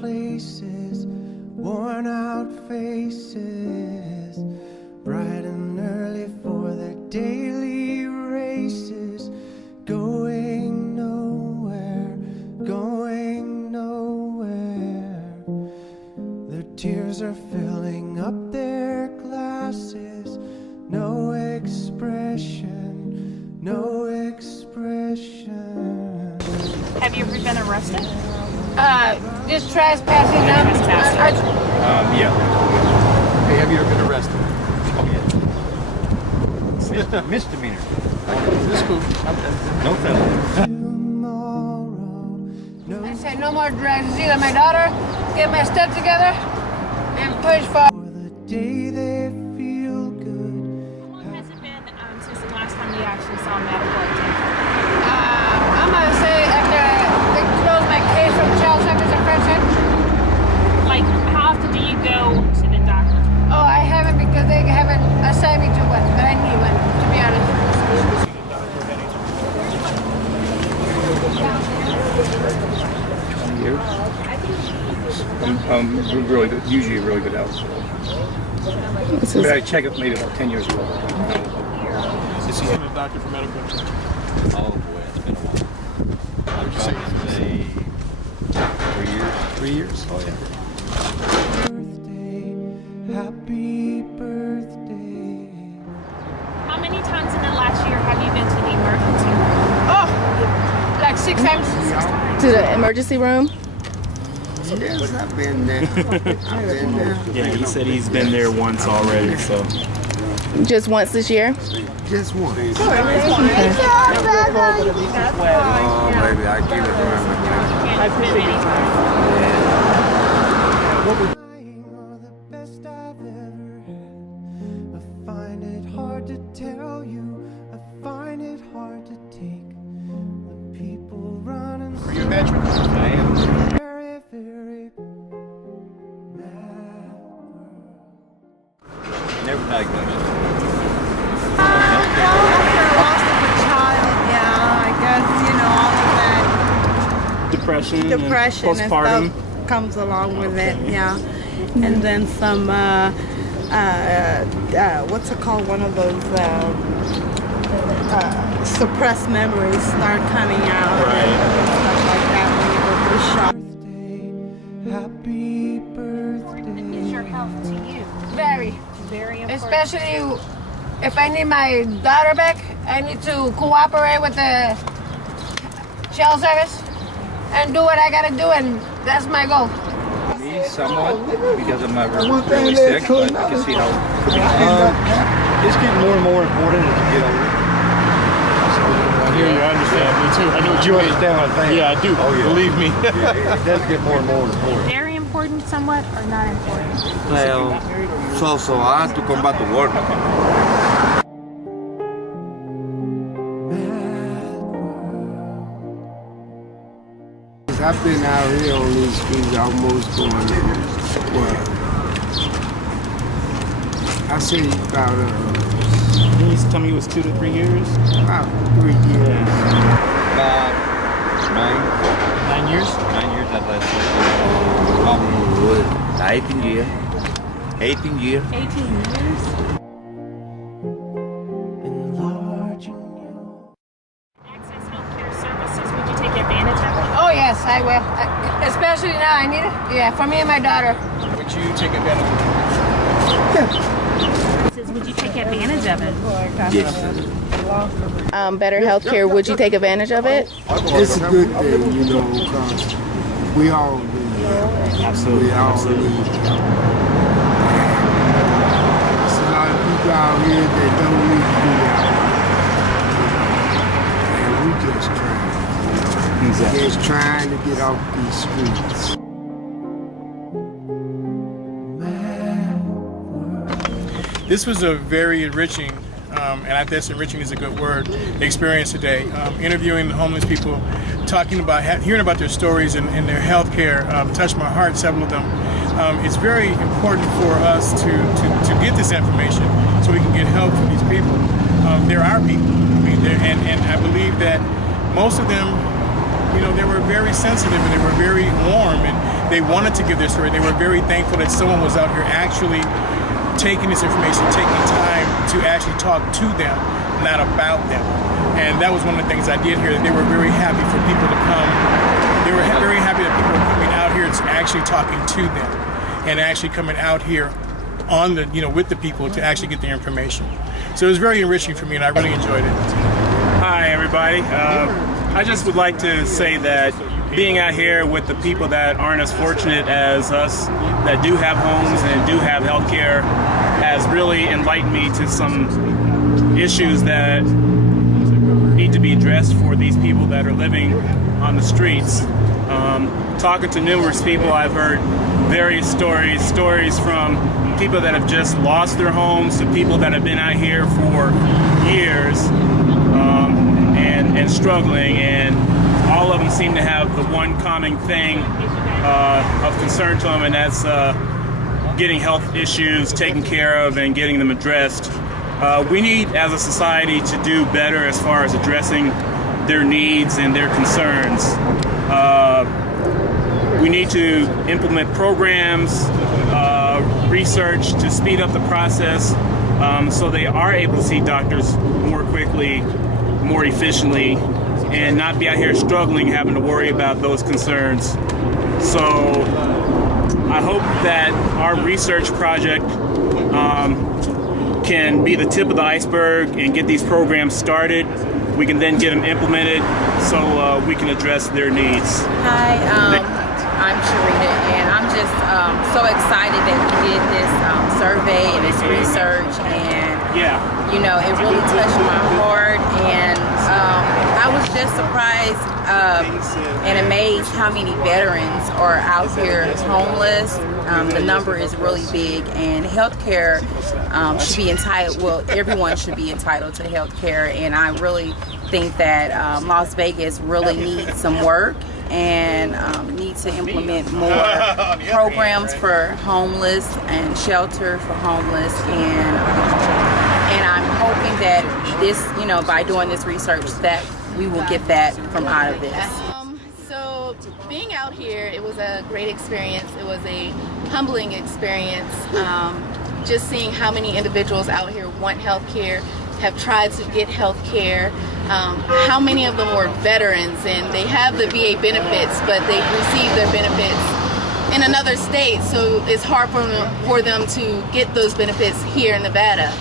places, worn out faces, bright and early for their daily races, going nowhere, going nowhere. Their tears are filling up their glasses, no expression, no expression. Have you ever been arrested? Just trespassing them. Yeah. Hey, have you ever been arrested? Oh, yeah. Misdemeanor. This is cool. No felony. Tomorrow, I say no more drugs. It's either my daughter, get my stuff together, and push forward. for the day they feel good. How long has it been since the last time you actually saw medical attention? I'm gonna say after they close my case from child service infraction. Like, how often do you go to the doctor? Oh, I haven't because they haven't assigned me to one, but I need one, to be honest. 20 years. Really good, usually a really good health. But I checked it maybe about 10 years ago. Is he a doctor for medical attention? Oh boy, it's been a while. Would you say? Say 3 years. 3 years? Oh yeah. Birthday, happy birthday. How many times in the last year have you been to the emergency room? Oh, like 6 times. To the emergency room? Yes, I've been there. I've been there. Yeah, he said he's been there once already, so. Just once this year? Just one. Okay. Oh, baby, I give it around. Lying are the best I've ever had. I find it hard to tell you. I find it hard to take the people running. Are you a veteran? I am. Very, very mad world. Never diagnosed. Loss of a child, yeah, I guess, all of that Depression, depression and and postpartum. stuff comes along with it, yeah. And then some, what's it called, one of those suppressed memories start coming out. Right. And stuff like that when you go through shock. Birthday, happy birthday. Is your health to you? Very. Very important. Especially if I need my daughter back, I need to cooperate with the child service and do what I gotta do, and that's my goal. Me, somewhat, because I'm not really sick, but I can see how it's getting more and more important as you get older. I hear you. I understand. Me too. I know what You you mean. understand what I'm saying? Yeah, I do. Oh, yeah. Believe me. Yeah, it does get more and more important. Very important somewhat or not important? Well, so I have to come back to work. Mad world. I've been out here on these streets almost going, well, I say about He used to tell me it was 2 to 3 years. 3 years. About 9 years? 9 years I've last year. 18 years. 18 years. 18 years? Enlarging you. Access healthcare services, would you take advantage of it? Oh yes, I will. Especially now, I need it. Yeah, for me and my daughter. Would you take advantage of Would you take advantage of it? Yes. Better health care, would you take advantage of it? It's a good thing, because we all need help. Absolutely. We all Absolutely. need help. There's a lot of people out here that don't need to do that. And we just trying. Exactly. Just trying to get off these streets. This was a very enriching, and I guess enriching is a good word, experience today. Interviewing the homeless people, talking about, hearing about their stories and their health care touched my heart, several of them. It's very important for us to get this information so we can get help for these people. They're our people. I mean, and I believe that most of them, they were very sensitive and they were very warm, and they wanted to give their story. They were very thankful that someone was out here actually taking this information, taking time to actually talk to them, not about them. And that was one of the things I did here, that they were very happy for people to come. They were very happy that people were coming out here to actually talking to them and actually coming out here on the, with the people to actually get their information. So it was very enriching for me, and I really enjoyed it. Hi, everybody. I just would like to say that being out here with the people that aren't as fortunate as us, that do have homes and do have health care, has really enlightened me to some issues that need to be addressed for these people that are living on the streets. Talking to numerous people, I've heard various stories from people that have just lost their homes to people that have been out here for years and struggling, and all of them seem to have the one common thing of concern to them, and that's getting health issues taken care of and getting them addressed. We need, as a society, to do better as far as addressing their needs and their concerns. We need to implement programs, research to speed up the process so they are able to see doctors more quickly, more efficiently, and not be out here struggling, having to worry about those concerns. So I hope that our research project can be the tip of the iceberg and get these programs started. We can then get them implemented so we can address their needs. Hi, I'm Sharita, and I'm just so excited that we did this survey and this research, and it really touched my heart, and I was just surprised and amazed how many veterans are out here homeless. The number is really big, and healthcare should be entitled. Well, everyone should be entitled to healthcare, and I really think that Las Vegas really needs some work and needs to implement more programs for homeless and shelter for homeless, and I'm hoping that this, by doing this research, that we will get that from out of this. So being out here, it was a great experience. It was a humbling experience. Just seeing how many individuals out here want health care, have tried to get health care, how many of them were veterans and they have the VA benefits, but they've received their benefits in another state, so it's hard for them to get those benefits here in Nevada.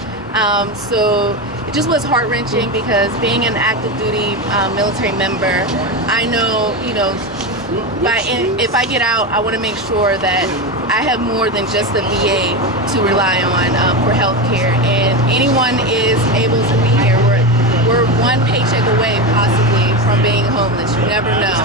So it just was heart-wrenching, because being an active duty military member, I know, if I get out, I want to make sure that I have more than just the VA to rely on for health care, and anyone is able to be here. We're one paycheck away possibly from being homeless. You never know.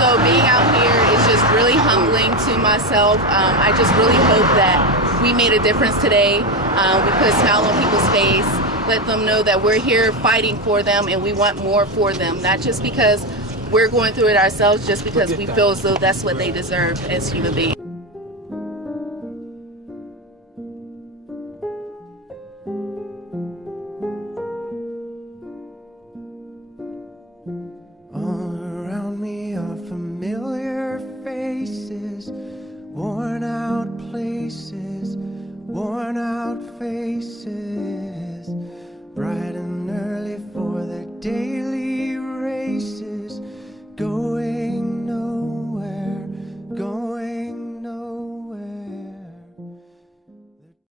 So being out here is just really humbling to myself. I just really hope that we made a difference today. We put a smile on people's face, let them know that we're here fighting for them and we want more for them, not just because we're going through it ourselves, just because we feel as though that's what they deserve as human beings. All around me are familiar faces, worn out places, worn out faces, bright and early for the day